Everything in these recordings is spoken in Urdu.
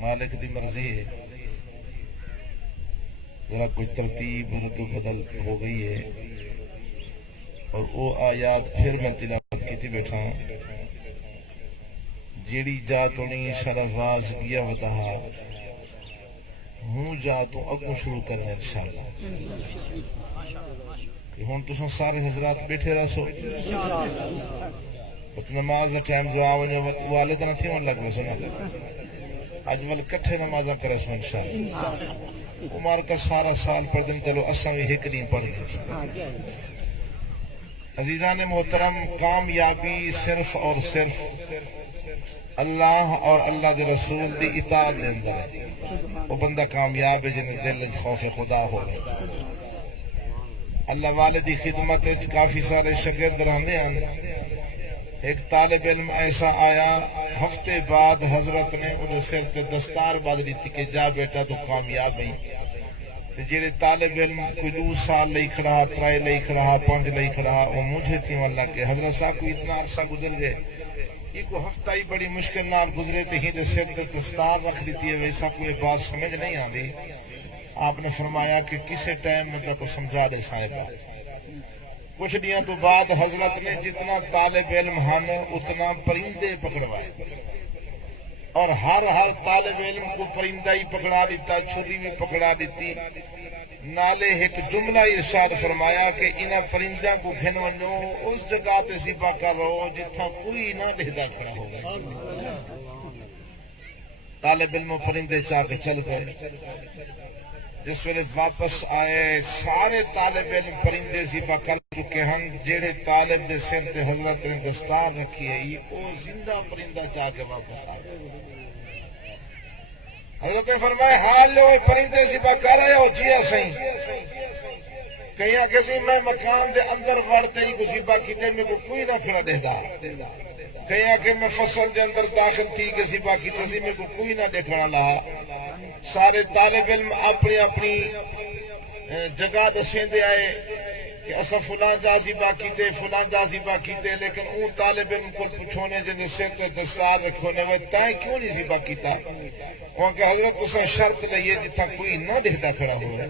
مالک دی مرضی ہے، ذرا کوئی ترتیب رد و بدل ہو گئی ہے، اور وہ آیات پھر میں تلاوت کی بیٹھا ہوں جیڑی جات ہونی شرفاز کیا وطہا ہوں جاتوں اگوں شروع کرنا انشاءاللہ کہ ہون تو سارے حضرات بیٹھے رہ سو نماز ٹائم دعا ونجو والد نہ تھی من لگ میں سنا آج وال کٹھے نمازہ کرے سو انشاءاللہ عمر کا سارا سال پر دن چلو اساں بھی ایک دن پڑھ گئے عزیزان محترم کامیابی صرف اور صرف اللہ اور اللہ دے رسول دی اطاعت دے اندر ہے وہ بندہ کامیاب ہے جنہیں دل خوف خدا ہو گئے اللہ والے دی خدمت کافی سارے شاگرد رہنے ہیں ایک طالب علم ایسا آیا ہفتے بعد حضرت نے انہیں سر سے دستار بادلی تھی کہ جا بیٹا تو کامیاب ہیں جیڑے طالب علم کوئی 2 سال لئی کھڑا 3 لئی کھڑا 5 لئی کھڑا وہ مجھے تھی واللہ کہ حضرت صاحب کو اتنا عرصہ گزر گئے یہ کو ہفتہ ہی بڑی مشکل نال گزرے تھے ہی سر سے دستار رکھ لیتی ہے ویسا کوئی بات سمجھ نہیں آتی آپ نے فرمایا کہ کسے ٹائم میں کو سمجھا دے صاحبہ کچھ دیاں تو بعد حضرت نے جتنا طالب علم ہن اتنا پرندے پکڑوائے اور ہر طالب علم کو پرندہ ہی پکڑا دیتا چھری بھی پکڑا دیتی نالے ایک جملہ ارشاد فرمایا کہ انہاں پرندہ کو گھن ونجو اس جگہ تے سپا کر رہو جتھا کوئی نہ ڈہدا کھڑا ہو گئے طالب علم پرندے چاہ کے چل گئے جس ویلے واپس آئے سارے طالب علم پرندے سپا کر چکے ہن جیڑے طالب دے سر تے حضرت نے دستار رکھی ہے یہ او زندہ پرندہ چاہ کے واپس آئے حضرت نے فرمائے حال لو پرندے سپا کر رہے ہو جیا سہیں کہیں کسی میں مکان دے اندر وڑتے ہی کسی باقی تے میں کوئی نہ کھڑا دہدا کہیں کہ میں فصل دے اندر داخل تھی کسی باقی تے میں کوئی نہ دیکھنا لہا سارے طالب علم اپنی اپنی جگہ دسیں دے آئے کہ اسا فلان جازی باقی تے فلان جازی باقی تے لیکن اون طالب علم کو پوچھونے جن سر تے دستار رکھونے وہ تائیں کیوں نہیں سی باقی تا وہاں کہ حضرت اسا شرط لئیے جتنا کوئی نہ دہتا کھڑا ہوا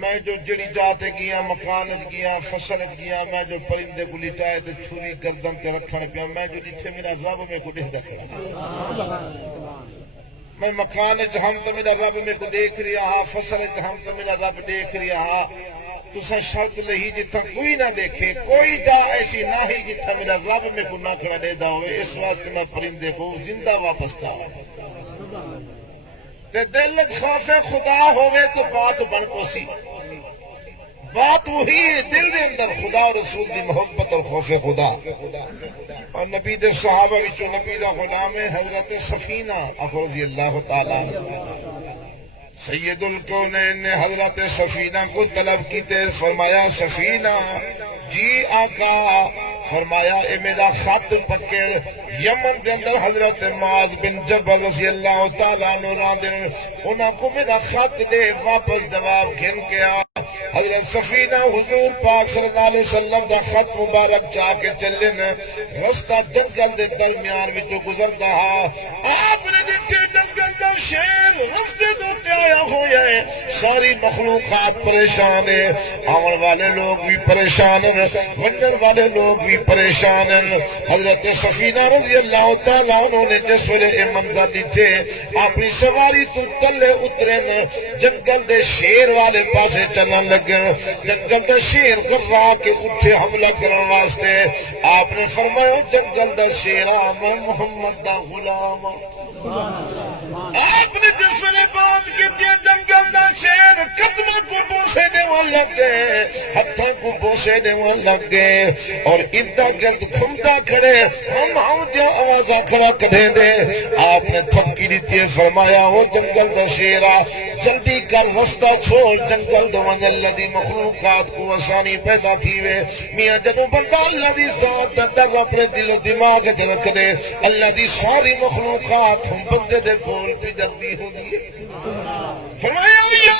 میں جو جڑی جاتے گیا مکانت گیا فصلت گیا میں جو پرندے کو لٹائے تے چھری گردن تے رکھنے پیا میں جو لٹھے میرا رب میں کو دہتا کھڑا میں مکانت ہم تو میرا رب میں کو دیکھ رہا ہاں فصلت ہم تو میرا رب دیکھ رہا ہاں تو سا شرط لہی جتھا کوئی نہ دیکھے کوئی جا ایسی نہ ہی جتھا میرا رب میں کو نہ کھڑا دے دا ہوئے اس واسطے میں پرندے کو زندہ واپس چاہا تے دل خوف خدا ہوئے تو بات بن پوسی بات وہی ہے دل دے اندر خدا اور رسول دی محبت اور خوف خدا اور نبی دے صحابہ وچوں نبی دا غلام حضرت سفینہ رضی اللہ تعالیٰ سید الکونین نے حضرت سفینہ کو طلب کی تے فرمایا سفینہ جی آقا فرمایا اے میرا خط پکر یمن دے اندر حضرت معاذ بن جبل رضی اللہ تعالیٰ عنہ راندن انہاں کو میرا خط دے واپس جواب گھن کے آ حضرت سفینہ حضور پاک صلی اللہ علیہ وسلم دا خط مبارک جا کے چلن رستہ جنگل دے درمیان میں جو گزرتا ہا آپ نے جنگل جنگل دا شیر رستے دوتے آیا ہویا ہے ساری مخلوقات پریشان ہے آمن والے لوگ بھی پریشان ہیں ونجر والے لوگ بھی پریشان ہیں حضرت سفینہ رضی اللہ تعالیٰ انہوں نے جس ویلے اے منظر دیتے اپنی سواری تو تلے اترن جنگل دے شیر والے پاسے چلن لگن جنگل دے شیر غرہ کے اٹھے حملہ کرن واسطے آپ نے فرمایا جنگل دے شیرہ میں محمد دا غلام آپ نے جس ویلے بات کی دیا جنگل دا شیر قدمہ کو بوسے دیوان لگ گئے ہتھا کو بوسے دیوان لگ گئے اور ادھا گرد گھمتا کھڑے ہم دیا آوازہ کھڑا کھڑے دے آپ نے تھپکی دیتی ہے فرمایا ہو جنگل دا شیرہ جلدی کر رستہ چھوڑ جنگل دا ونج اللہ دی مخلوقات کو آسانی پیدا تھی وے میاں جدو بندہ اللہ دی ذات دا در اپنے دل و دماغ جنک دے اللہ دی ساری مخلوقات ہم بندے دے بول پی جلدی ہو دیئے فرمایا یا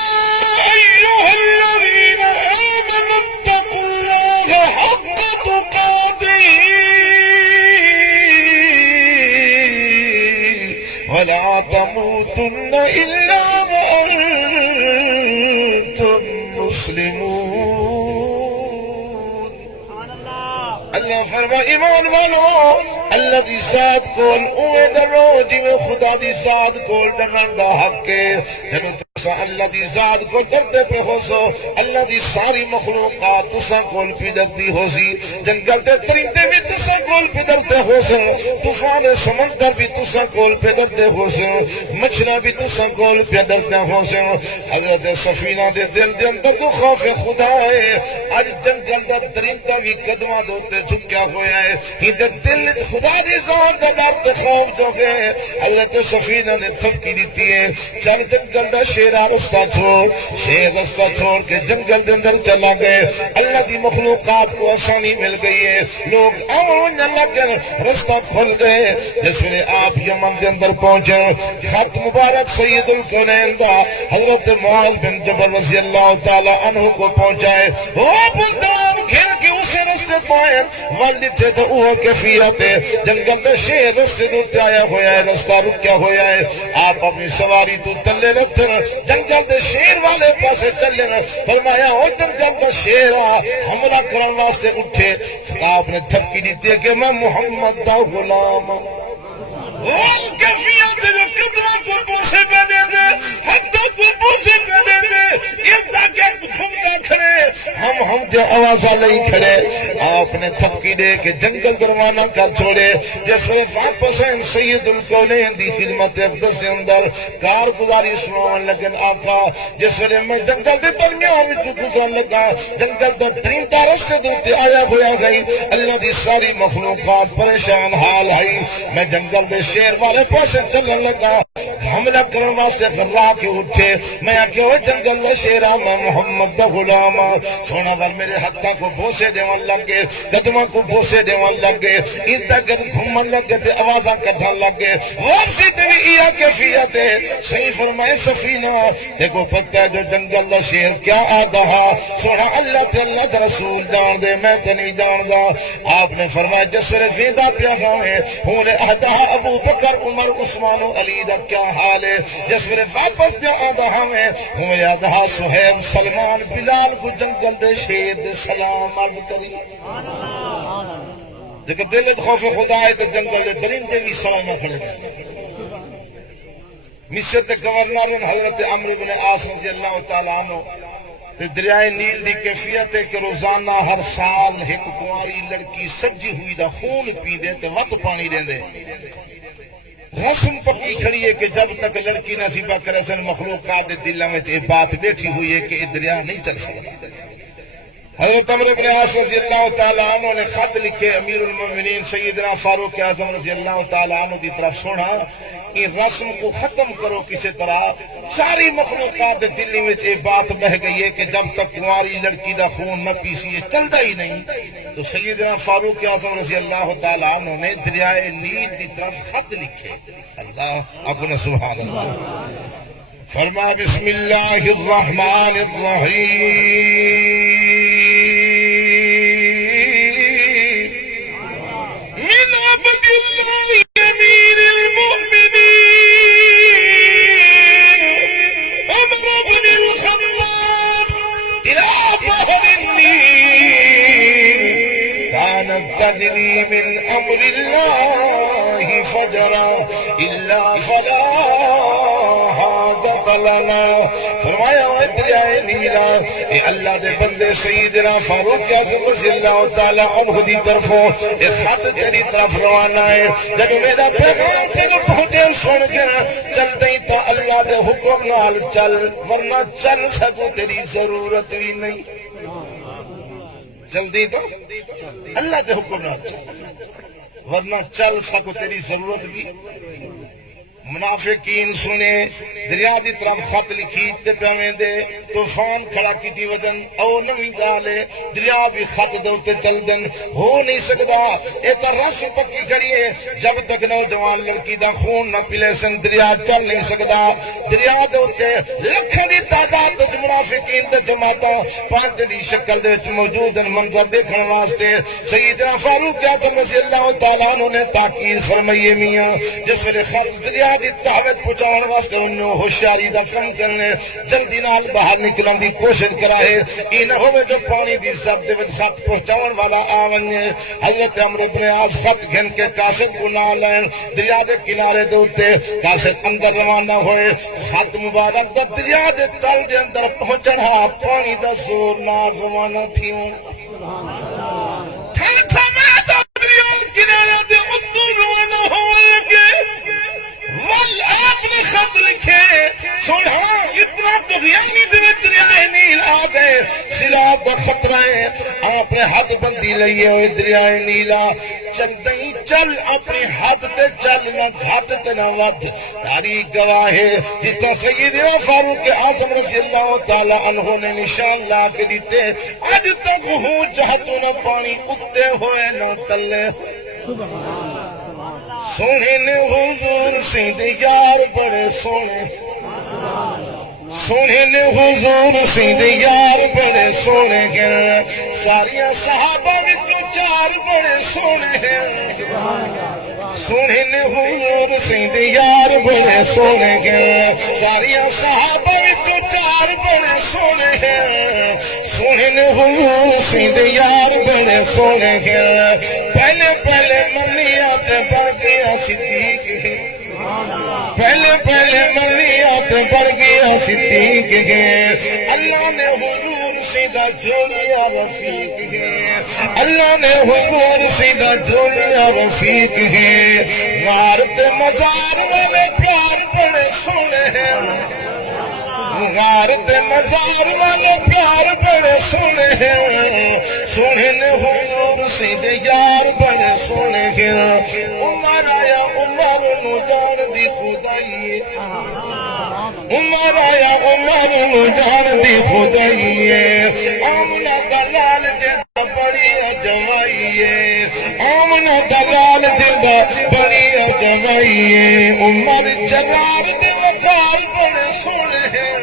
ایوہ الذین آمنوا اتقوا اللہ حق تقاته ولا تموتن الا وانتم مسلمون. اللہ فرما ایمان والو اللہ دی ذات کول اوے ڈرو جویں خدا دی ذات کول ڈرن دا حق ہے. جدوں تساں اللہ دی ذات کو ڈردے پہ ہو سو اللہ دی ساری مخلوقات تساں کول پہ ڈردی ہو سی. جنگل دے درندے بھی تساں کول پہ ڈردے ہو سن, طوفان سمندر بھی تساں کول پہ ڈردے ہو سن, مچھلیاں بھی تساں کول پہ ڈردے ہو سن. حضرت سفینہ دے دل دے اندر تو خوف خدا ہے. اج جنگل دا درندہ بھی قدماں دے تے جھکیا ہویا ہے. ہن دل خدا دی ذات دا ڈر تے خوف جو ہے. حضرت سفینہ نے تھپکی دیتی ہے, چل جنگل دا شیرا رستہ چھوڑ. شیر رستہ چھوڑ کے جنگل دے اندر چلا گئے. اللہ دی مخلوقات کو آسانی مل گئی ہے, لوگ آمن لگن, رستہ کھل گئے. جس ویلے آپ یمن دے اندر پہنچے, خط مبارک سید الکونین دا حضرت معاذ بن جبل رضی اللہ تعالی عنہ کو پہنچائے. وہ بلدام گھر کے اسے رستے پائے والدے تو وہ کیفیت ہے. جنگل دے شیر رستے دوتے آیا ہویا ہے, رستہ رکیا ہویا ہے. آپ اپنی سواری تو تلے رکھتے جنگل دے شیر والے پاسے چلے نا. فرمایا او جنگل دا شیر حملہ کرن واسطے اٹھے. آپ نے تھپکی دیتی ہے کہ میں محمد دا غلام ہوں. کیفیت دے قدمہ کو بوسے پہ دے دے, حدوں کو بوسے پہ دے دے, اردا کیا گھومتا کھڑے, ہم جو آوازہ لئی کھڑے. آپ نے تھپکی دے کے جنگل دروانہ کر چھوڑے. جس وقت واپس ہیں سید الکونین دی خدمت اقدس دے اندر کارگزاری سنان لگن آقا. جس وقت میں جنگل دے درمیان وچ گزرن لگا, جنگل دا درندہ رستے دوتے آیا ہویا گئی. اللہ دی ساری مخلوقات پریشان حال ہے. میں جنگل دے شیر والے پاسے چلن لگا, حملہ کرن واسطے غرا کے اٹھے. میں آکے وہ جنگل دا شیرہ میں محمد دا غلام. سونا وال میرے ہتھاں کو بوسے دیوان لگے, قدماں کو بوسے دیوان لگے, اردا گرد گھومن لگے تے آوازاں کڈھن لگے. واپسی تے بھی یہ کیفیت ہے. صحیح فرمائے سفینہ دیکھو پتہ ہے جو جنگل دا شیر کیا آدھا. سونا اللہ تے اللہ دا رسول جان دے, میں تے نہیں جان دا. آپ نے فرمایا جس ویلے ویندا پیا ہے ہوں لے اہدہ ابو بکر عمر عثمان و علی دا کیا حال ہے. جس ویلے واپس پیا آدھا ہے ہوں لے اہدہ صہیب سلمان بلال کو جنگل دے شیر دے سلام عرض کری. جب دل خوف خدا ہے تو جنگل دے درندے بھی سلام کھڑے ہیں. مصر دے گورنر حضرت عمرو بن عاص رضی اللہ تعالیٰ عنہ دریائے نیل دی کیفیت ہے کہ روزانہ ہر سال ایک کنواری لڑکی سجی ہوئی دا خون پی دے تے وقت پانی دے دے. رسم پکی کھڑی ہے کہ جب تک لڑکی نصیبہ کرے سن مخلوقات دلوں میں یہ بات بیٹھی ہوئی ہے کہ یہ دریا نہیں چل سکتا. حضرت عمرو بن عاص رضی اللہ تعالیٰ عنہ نے خط لکھے امیر المومنین سیدنا فاروق اعظم رضی اللہ تعالیٰ عنہ دی طرف. سونا یہ رسم کو ختم کرو کسی طرح. ساری مخلوقات دلی میں یہ بات بہ گئی ہے کہ جب تک کنواری لڑکی دا خون نہ پیسی یہ چلتا ہی نہیں. تو سیدنا فاروق اعظم رضی اللہ تعالیٰ عنہ نے دریائے نیل کی طرف خط لکھے. اللہ اپنے سبحان اللہ. فرما بسم اللہ الرحمن الرحیم من عبد اللہ امیر المؤمنین عمر بن الخطاب الى بحر النیل كانت تجری من امر اللہ فجرا الا فلا لنا. فرمایا وہ دریائے نیلا اے اللہ دے بندے سیدنا فاروق اعظم رضی اللہ تعالیٰ عنہ دی طرفوں اے خط تیری طرف روانہ ہے. جب میرا پیغام تیرے پہنچے سن کے چلتے ہی تو اللہ دے حکم نال چل, ورنہ چل سکو تیری ضرورت بھی نہیں. جلدی تو اللہ دے حکم نال چل, ورنہ چل سکو تیری ضرورت بھی. منافقین سنے دریا دی طرف خط لکھی تے پیویں دے طوفان کھڑا کیتی ودن او نویں گالے دریا بھی خط دے تے چل دن ہو نہیں سکدا. اے تے رسم پکی کھڑی ہے جب تک نوجوان لڑکی دا خون نہ پلے سن دریا چل نہیں سکدا. دریا دے تے لکھاں دی تعداد وچ منافقین تے جماعتاں پانچ دی شکل دے وچ موجود ہیں. منظر دیکھن واسطے سیدنا فاروق اعظم رضی اللہ تعالیٰ عنہ نے تاکید فرمائی میاں جس ویلے خط دریا رزقاں دی دعوت پہنچاؤن واسطے انہوں ہوشیاری دا کم کرنے جلدی نال باہر نکلن دی کوشش کرائے ای نہ ہوئے جو پانی دی سب دے وچ خط پہنچاؤن والا آونے حضرت عمرو بن عاص خط گھن کے قاصد کو نہ لین دریا دے کنارے دے اوتے قاصد اندر روانہ ہوئے خط مبارک دا دریا دے تل دے اندر پہنچنا پانی دا زور نہ روانہ تھی کنارے دے اتو روانہ ہونے لگے آپ نے خط لکھے سنہا اتنا تغیانی دریائے نیل آ گئے سیلاب کا خطرہ ہے آپ نے حد بندی لئیے ہوئے دریائے نیلا چل دیں چل اپنی حد تے چل نہ گھاٹ تے نہ ود تاریخ گواہ ہے جتنا سیدنا فاروق اعظم رضی اللہ تعالی عنہ نے نشان لا کے دیتے آج تک ہوں جہتوں نہ پانی اتے ہوئے نہ تلے سونے نے حضور سیدھ یار بڑے سونے سونے نے حضور سیدھ یار بڑے سونے ہیں ساریاں صحابہ میں تو چار بڑے سونے ہیں سونے نے حضور سیدھ یار بڑے سونے ہیں ساریاں صحابہ میں تو چار بڑے سونے ہیں سونے نے حضور سیدھ یار بڑے سونے ہیں پہلے پہلے منیات بڑھ گیا صدیق پہلے منیات بڑھ گیا صدیق ہے اللہ نے حضور سیدھا جوڑیا رفیق ہے اللہ نے حضور سیدھا جوڑیا رفیق ہے غارت مزار والے پیار بڑے سونے ہیں غارت مزار والے پیار بڑے سونے ہیں سونے نے حضور سیدھے یار بڑے سونے ہیں عمر آیا عمر نو جان دی خدائی عمر آیا عمر نو جان دی خدائی آمنہ دلال جدہ بڑی جوائی آمنہ دلال جدہ بڑی جوائی عمر جلال دے وقار بڑے سونے ہیں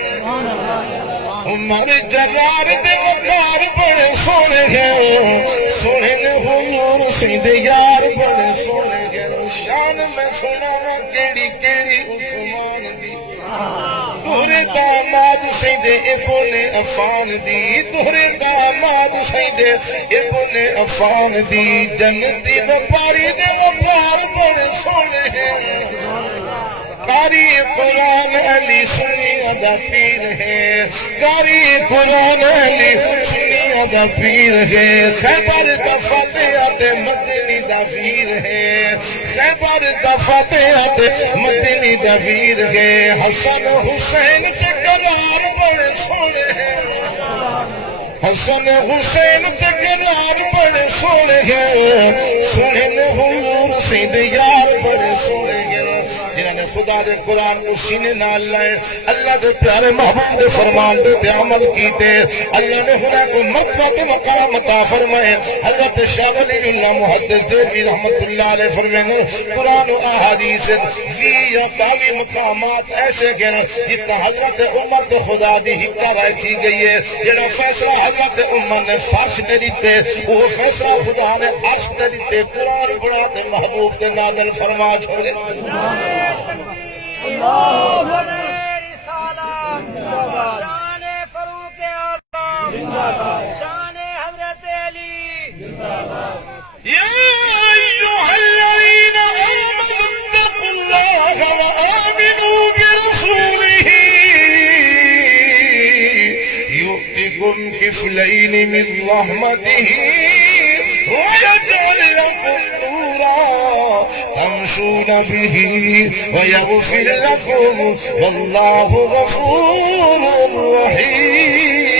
عمر جلال دے وقار بڑے سونے ہیں سونے نے حضور سیدھ یار بڑے سونے ہیں شان میں سنا میں کیڑی کیڑی عثمان دی تورے داماد سیدھ ابن عفان دی تورے داماد سیدھ ابن عفان دی جنتی وپاری دے وپار بڑے سونے ہیں قاری قرآن علی سنی ادا پیر ہے قاری قرآن علی سنی ادا پیر ہے خیبر دا فاتحات مدنی دا پیر ہے خیبر دا فاتحات مدنی دا پیر ہے حسن حسین کے قرار بڑے سونے ہیں حسن حسین کے قرار بڑے سونے ہیں سونے نے حضور سیدھ یار بڑے سونے ہیں جنہوں نے خدا دے قرآن کو سینے نال لائے اللہ دے پیارے محبوب دے فرمان دے عمل کیتے اللہ نے خدا کو مرتبہ دے مقام عطا فرمائے حضرت شاہ ولی اللہ محدث دے رحمت اللہ علیہ فرمائے قرآن و احادیث وی یا باوی مقامات ایسے گئے جتنا حضرت عمر دے خدا دی حکا رائے تھی گئی ہے جنہوں فیصلہ حضرت عمر نے فرش دے دیتے وہ فیصلہ خدا نے عرش دے دیتے قرآن خدا دے محبوب دے نازل فرما چھوڑے اللہ رسالت شان فاروق اعظم شان حضرت علی یا ایوہ الذین آمنوا اتقوا اللہ وآمنوا برسولہ یؤتکم کفلین من رحمتہ ویجعل لکم نورا تمشون به ويغفر لكم والله غفور رحيم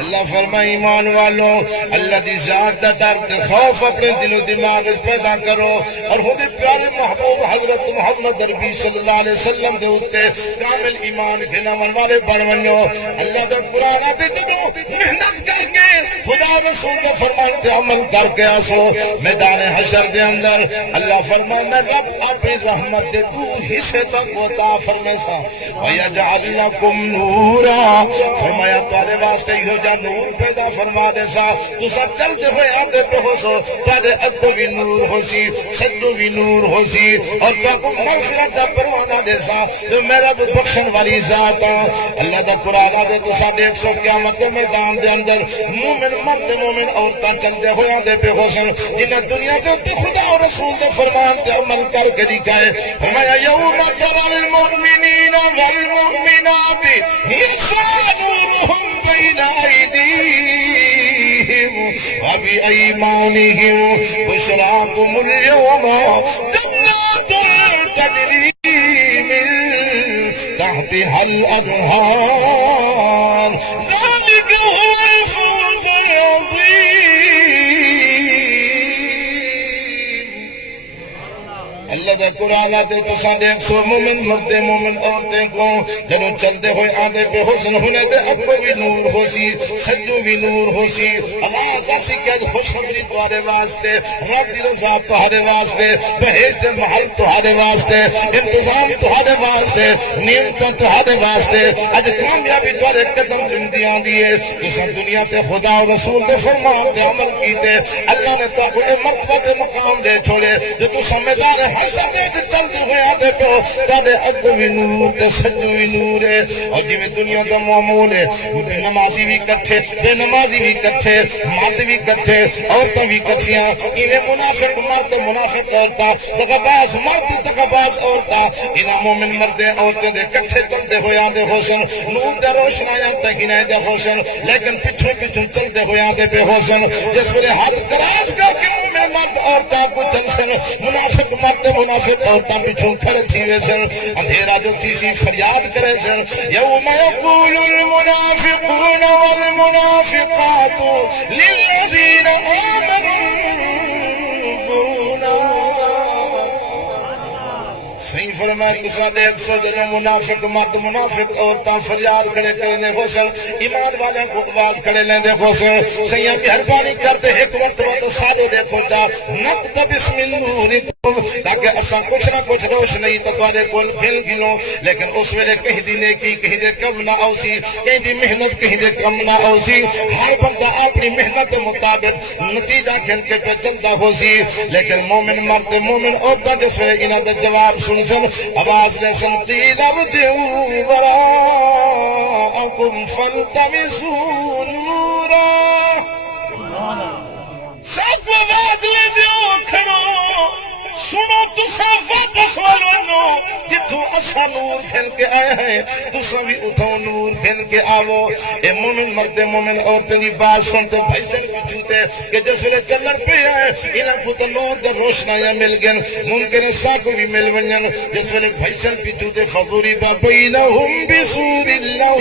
اللہ فرمائے ایمان والو اللہ دی ذات دا ڈر خوف اپنے دل و دماغ پیدا کرو اور خود پیارے محبوب حضرت محمد عربی صلی اللہ علیہ وسلم دے اتے کامل ایمان کھناون والے بڑھ ونو اللہ دا قرآن دے جدو محنت کر کے خدا رسول کے فرمان تے عمل کر کے آسو میدان حشر دے اندر اللہ فرمائے میں رب اپنی رحمت دے دو حصے تک عطا فرمائے سا وَيَجْعَلْ لَكُمْ نُورًا فرمایا تارے واسطے یہ جا نور پیدا فرما دے سا تو سا چلتے ہوئے آتے پہ ہو سو تارے اگو بھی نور ہو سی سجدو بھی نور ہو سی اور تو کو مغفرت دا پروانہ دے سا تو میرا بخشن والی ذات اللہ دا قرآن دے تو سا دیکھ سو قیامت میدان دے اندر مومن مرد مومن عورتاں چلتے ہوئے آتے پہ ہو سن جنہیں دنیا دے ہوتی خدا اور رسول دے فرمان دے عمل کر کے دکھائے فرمایا یوم ترى المؤمنین والمؤمنات یسعى نورهم بین ایدیہم وبأیمانہم بشراکم اليوم جنات تجری من تحتها الانہار ذلك هو الفوز العظیم اللہ دا قرآن آتے تو ساڑھے ایک سو مومن مردے مومن عورتیں کو جنہوں چل دے ہوئے آنے پہ حسن ہونے دے اب کو بھی نور ہو سی سجدو بھی نور ہو سی آغاز آسی کہ آج خوشخبری تمہارے واسطے رب دی رضا تمہارے واسطے بحیث محل تمہارے واسطے انتظام تمہارے واسطے نعمتوں تمہارے واسطے آج کامیابی تمہارے قدم جندیاں دیئے تو سن دنیا تے خدا و رسول دے فرمان دے عمل کیتے اللہ نے تو کوئی مرتبہ دے مقام دے چھوڑے جو تو سمجھدار ہے حشر دے چل دے ہوئے آتے پہ تارے اگو بھی نور تے سجو بھی نور ہے اور جی میں دنیا دا معمول ہے نمازی بھی کٹھے بے نمازی بھی کٹھے مرد بھی کٹھے عورتیں بھی کٹھیاں انہیں منافق مرد منافق عورتاں تقباز مرد تقباز عورتاں انہیں مومن مردے عورتیں دے کٹھے چل دے ہوئے آتے حسن نور دے روشنائیاں تکینے دے حسن لیکن پچھو پچھو چل دے ہوئے آتے پہ حسن جس ویلے ہاتھ کراس کر کے مومن مرد عورتاں کو چل سن منافق مرد منافق عورتاں پچھوں کھڑے تھی وے سن اندھیرا جو تیسی فریاد کرے سن یوم یقول المنافقون والمنافقات للذین آمنوا انظرونا صحیح فرمائے کسا دے ایک سو جنوں منافق مرد منافق عورتاں فریاد کھڑے کرنے خوشن ایمان والے کو آواز کھڑے لیں دے خوشن صحیح مہربانی کرتے ایک وقت وقت سارے دیکھو چاہ نقتبس من نورکم تاکہ اساں کچھ نہ کچھ روشنی تو تمہارے کول پھیل گلوں لیکن اس ویلے کہیں دی نیکی کہیں دے کم نہ اوسی کہیں دی محنت کہیں دے کم نہ اوسی ہر بندہ اپنی محنت مطابق نتیجہ کھن کے پہ چلتا ہو سی لیکن مومن مرد مومن عورتاں جس ویلے انہاں دے جواب سن آواز نے سن قیل ارجعوا وراءکم فالتمسوا نورا صرف آواز لے دیو کھڑو سنو تسا واپس والو جتھو اسا نور پھیل کے آئے ہیں تسا بھی اتھو نور پھیل کے آو اے مومن مرد مومن عورتیں دی بات سنتے بھائیسن بھی جھوتے کہ جس ویلے چلن پہ آئے انہاں کو تو نور در روشنائیاں مل گئن ممکن ہے سا کو بھی مل ونجن جس ویلے بھائیسن بھی جھوتے فضوریبا بینہم بسور اللہ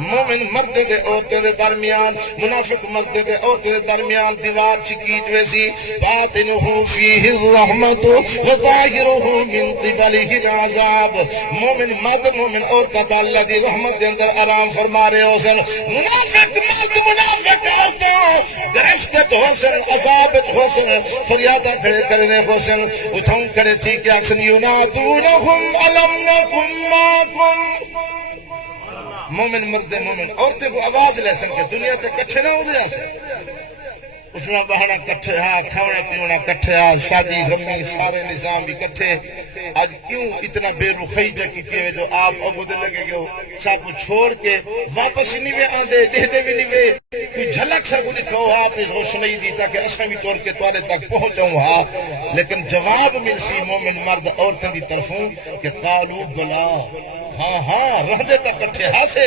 مومن مرد دے عورتیں دے درمیان منافق مرد دے عورتیں دے درمیان دیوار چکیج ویسی باطنہ فیہ الرحمت وظاہرہ من قبلہ العذاب مومن مرد مومن عورتیں دا اللہ دی رحمت دے اندر آرام فرما رہے ہو سن منافق مرد منافق عورتیں گرفتت ہو سن عذابت ہو سن فریادہ کھڑے کرنے ہو سن اتھوں کھڑے تھی کہ اکسن ینادونہم علم نکم ماکم مومن مرد مومن عورتیں کو آواز لے سن کہ دنیا تے کٹھے نہ ہو دیا سے اٹھنا بہنا کٹھے ہاں کھانا پیونا کٹھے ہاں شادی غمی سارے نظام بھی کٹھے آج کیوں اتنا بے رخی جا کیتے ہوئے جو آپ عبود لگے گئے سا کو چھوڑ کے واپس نہیں میں آندے دہدے بھی نہیں میں کوئی جھلک سا کو لکھو آپ نے روشنی دی تاکہ اساں بھی طور کے توارے تک پہنچاؤں ہاں لیکن جواب مل سی مومن مرد عورتیں دی طرفوں کہ قالو بلا ہاں ہاں رہ دیتا کٹھے ہاسے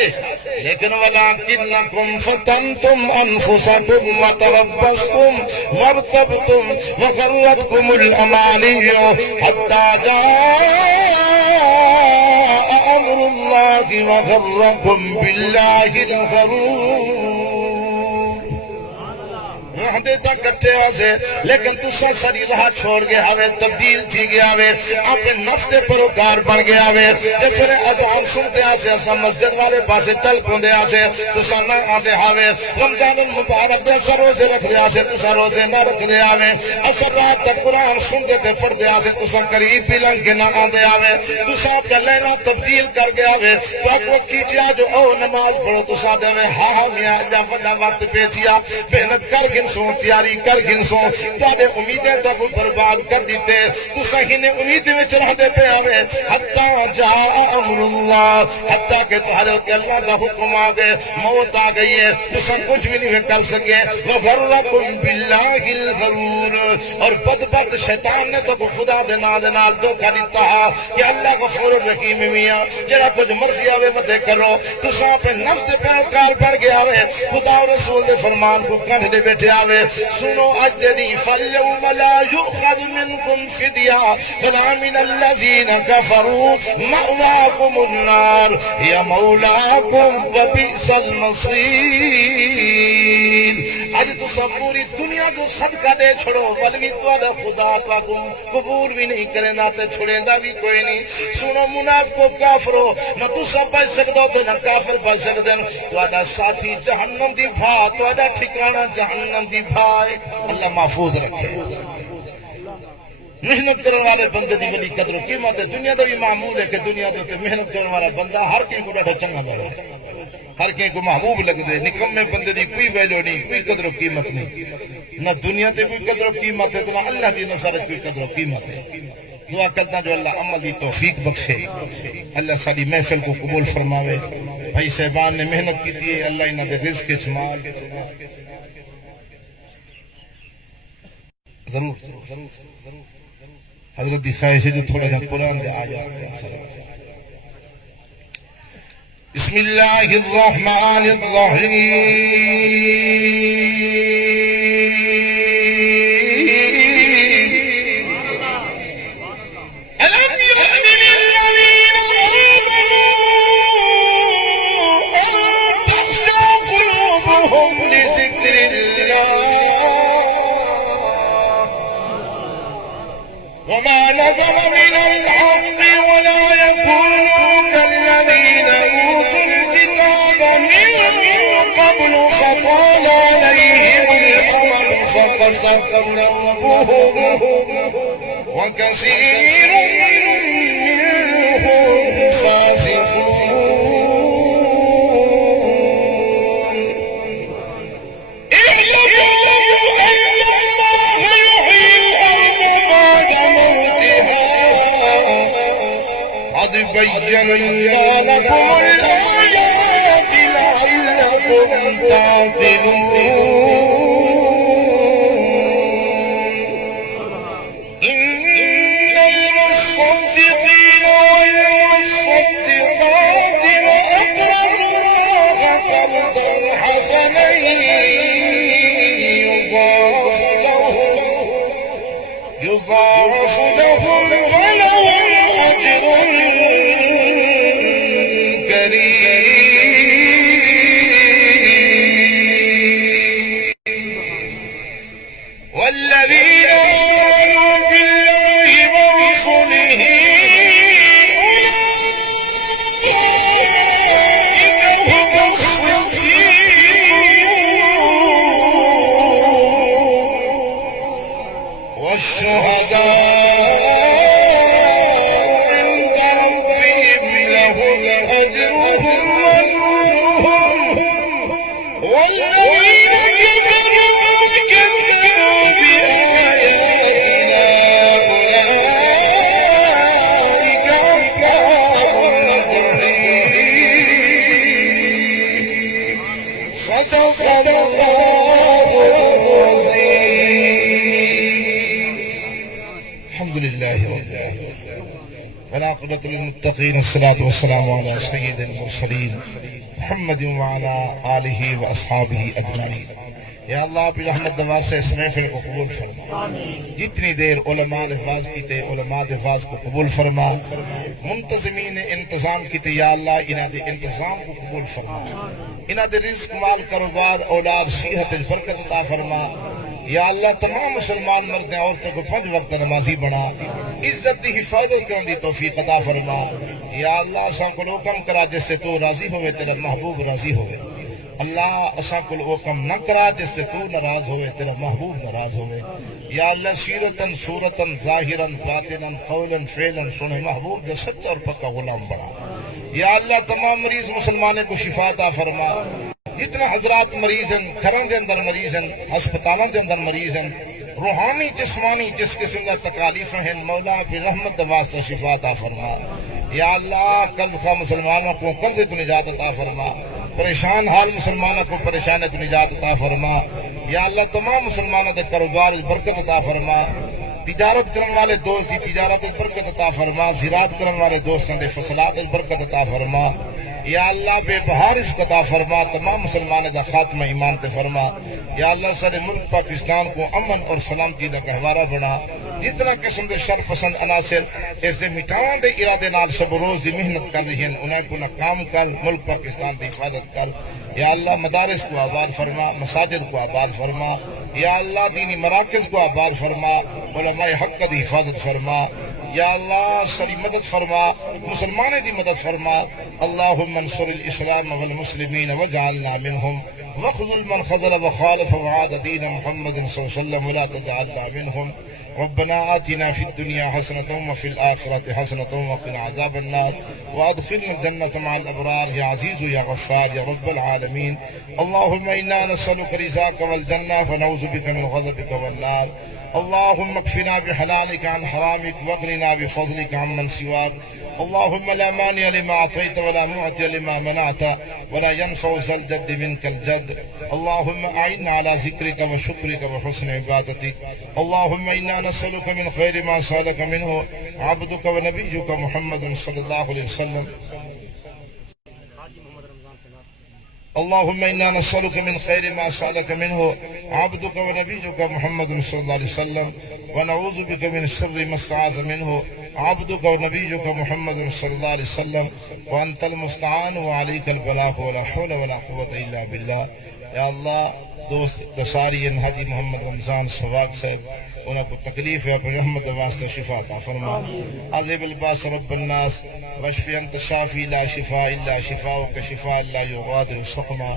لیکن وَلَكِنَّكُمْ فَتَنْتُمْ أَنفُسَكُمْ وَتَرَبَّصْتُمْ وَارْتَبْتُمْ وَغَرَّتْكُمُ الْأَمَانِيُّ حَتَّى جَاءَ أَمْرُ اللَّهِ وَغَرَّكُمْ بِاللَّهِ الْغَرُورُ رہندے تا کٹھے آسے لیکن تسا ساری راہ چھوڑ گیا ہوئے تبدیل تھی گیا ہوئے اپنے نفتے پروکار بن گیا ہوئے جس نے اذان سنتے آسے اسا مسجد والے پاسے چل پوندے آسے تسا نہ آدھے ہوئے رمضان المبارک دے اسا روزے رکھ دے آسے تسا روزے نہ رکھ دے آوے اسا رات تک قرآن سنتے تے پڑھ دے آسے تسا قریب بھی لنگ کے نہ آدھے آوے تسا اپنا لینا تبدیل کر گیا ہوئے تو اکو کیجیا جو او نماز پڑھو تسا دے ہوئے ہاں میاں جا فدا وقت پیتیا محنت کر گنسوں تیاری کر گنسوں تاڑے امیدیں تو کو برباد کر دیتے تو سہینے امید میں چرہ دے پہ آوے حتیٰ جا امر اللہ حتیٰ کہ تمہارے کہ اللہ کا حکم آگئے موت آگئی ہے تو سن کچھ بھی نہیں کر سکے وَغَرَّكُمْ بِاللَّهِ الْغَرُورُ اور بدبخت شیطان نے تو کو خدا دنال دھوکہ دیتا کہ اللہ غفور الرحیم میاں جڑا کچھ مرضی آوے ودے کرو تو ساں پہ نفس پہ کار پڑ گیا آوے خدا و رسول دے فرمان کو کن دے بیٹھے آوے سنو اج دنی فَالْيَوْمَ لَا يُؤْخَذُ مِنْكُمْ فِدْيَا وَلَا مِنَ الَّذِينَ كَفَرُوا مَأْوَاكُمُ النَّارُ هِيَ مَوْلَاكُمْ وَبِئْسَ الْمَصِيرُ آج تو سب پوری دنیا جو صدقہ دے چھڑو بلوی تو آدھا خدا تو قبول بھی نہیں کریں ناتے چھڑیں دا بھی کوئی نہیں سنو منافقو کافرو نہ تو سب بچ سکتا تو نہ کافر بچ سکتے تو آدھا ساتھی جہنم دی بھا تو آدھا ٹھکانہ جہنم دی بھائے اللہ محفوظ رکھے محنت کرنے والے بندے دی بلی قدر و قیمت ہے دنیا دا بھی معمول ہے کہ دنیا دا محنت کرنے والا بندہ ہر کہیں کو ڈاٹا چنگا لگا ہے ہر کہیں کو محبوب لگ دے نکمے بندے دی کوئی ویلو نہیں کوئی قدر و قیمت نہیں نہ دنیا تے کوئی قدر و قیمت ہے نہ اللہ دی نظر کوئی قدر و قیمت ہے دعا کرتا جو اللہ عمل دی توفیق بخشے اللہ ساری محفل کو قبول فرماوے بھائی صاحبان نے محنت کی تھی اللہ انہاں دے رزق کے شمال ضرور حضرت دی خواہش ہے جو تھوڑا جا قرآن دے آیات بسم اللہ الرحمن الرحیم ألم يأن للذين آمنوا أن تخشع قلوبهم لذكر الله وما نزل من الحق ولا يكونوا كالذين أوتوا الكتاب من قبل فطال عليهم الأمد فقست قلوبهم وكثير منهم فاسقون قد بينا لكم الآيات لعلكم تعقلون إن المصدقين والمصدقات وأقرضوا الله قرضا حسنا يضاعف لهم ولهم أجر والذين آمنوا بالله ورسله أولئك هم الصديقون والشهداء عند ربهم لهم أجرهم ونورهم والذين كفروا وكذبوا بآياتنا أولئك أصحاب الجحيم صدق الله العظيم الحمد لله رب العالمين والعاقبة للمتقين والصلاة والسلام على سيد المرسلين محمد وعلى آله وأصحابه أجمعين یا اللہ اپنی رحمت نواز سے اس محفل کو قبول فرما، جتنی دیر علماء نے حفاظ کی تے علماء دے حفاظ کو قبول فرما، منتظمین انتظام کی تے یا اللہ انہاں دے انتظام کو قبول فرما، انہاں دے رزق مال کاروبار اولاد صحت برکت عطا فرما، یا اللہ تمام مسلمان مرد عورتوں کو 5 وقت نمازی بنا، عزت دی حفاظت کرنے دی توفیق عطا فرما، یا اللہ اساں کو حکم کرا جس سے تو راضی ہوئے تیرا محبوب راضی ہوئے، اللہ اساں کو حکم نہ کرا جس سے تو ناراض ہوئے تیرا محبوب ناراض ہوئے، یا اللہ سیرتاً صورتاً ظاہراً باطناً قولاً فعلاً سنے محبوب جو سچا اور پکا غلام بنا، یا اللہ تمام مریض مسلمانوں کو شفا عطا فرما، جتنا حضرات مریض ہیں گھراں دے اندر مریض ہیں ہسپتالاں دے اندر مریض ہیں روحانی جسمانی جس قسم کا تکالیف ہیں مولا اپنی رحمت دے واسطے شفا عطا فرما، یا اللہ قرض خواہ مسلمانوں کو قرض تو نجات عطا فرما، پریشان حال مسلمانوں کو پریشان تو نجات عطا فرما، یا اللہ تمام مسلمانوں دے کاروبار برکت عطا فرما، تجارت کرن والے دوست دی تجارت برکت عطا فرما، زراعت کرن والے دوستاں دے فصلات برکت عطا فرما، یا اللہ بے بہار اس عطا فرما، تمام مسلمان دا خاتمہ ایمان تے فرما، یا اللہ سارے ملک پاکستان کو امن اور سلامتی دا گہوارہ بنا، جتنا قسم دے شر پسند عناصر اس دے مٹاون دے ارادے نال شب و روز دی محنت کر رہی ہیں انہیں کو ناکام کر، ملک پاکستان دی حفاظت کر، یا اللہ مدارس کو آباد فرما، مساجد کو آباد فرما، یا اللہ دینی مراکز کو آباد فرما، علماء حق دی حفاظت فرما، یا اللہ ساری مدد فرما، مسلمان دی مدد فرما، اللہم انصر الاسلام والمسلمین وجعلنا منہم وخذل من خذل وخالف وعاد دین محمد صلی اللہ علیہ وسلم ولا تجعلنا منہم، ربنا آتنا في الدنيا حسنة وفي الآخرة حسنة وقنا عذاب النار وأدخلنا الجنة مع الأبرار يا عزيز يا غفار يا رب العالمين، اللهم إنا نسألك رزاك والجنة ونعوذ بك من غضبك والنار، اللهم اكفنا بحلالك عن حرامك واغننا بفضلك عمن سواك، اللهم لا مانع لما أعطيت ولا معطي لما منعت ولا ينفع ذا الجد منك الجد، اللهم أعنا على ذكرك وشكرك وحسن عبادتك، اللهم إنا نسألك من خير ما سألك منه عبدك ونبيك محمد صلى الله عليه وسلم، اللهم إنا نسألك من خير ما سألك منه عبدك ونبيك محمد صلى الله عليه وسلم، ونعوذ بك من شر ما استعاذ منه عبدك ونبيك محمد صلى الله عليه وسلم، وأنت المستعان وعليك البلاغ ولا حول ولا قوة إلا بالله، یا اللہ دوست تساری حاجی محمد رمضان سواق صاحب انہوں کو تکلیف ہے اپنی رحمت واسطہ شفا عطا فرما، عذب الباس رب الناس واشفی انت شافی لا شفاء الا شفاءک شفاء لا یغادر سقما،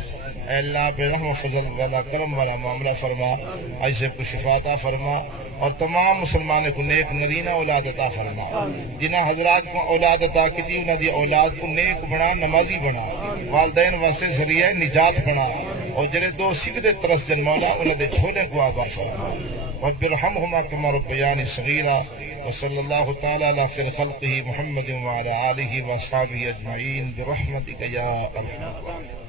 اے اللہ بے رحم فضل والا کرم والا معاملہ فرما، ایسے کو شفا عطا فرما، اور تمام مسلمانوں کو نیک نرینہ اولاد عطا فرما، جنہ حضرات کو اولاد عطا کی تھی انہوں دی اولاد کو نیک بنا نمازی بنا، والدین واسطے ذریعہ نجات بنا، اور جنہیں دو سکھتے ترس جن مولا انہوں دے جھولے کو آباد فرما، رب ارحمہما کما ربیانی صغیرا، وصلی اللہ تعالی علی خیر خلقہ محمد وعلی آلہ واصحابہ اجمعین برحمتک یا ارحم الراحمین۔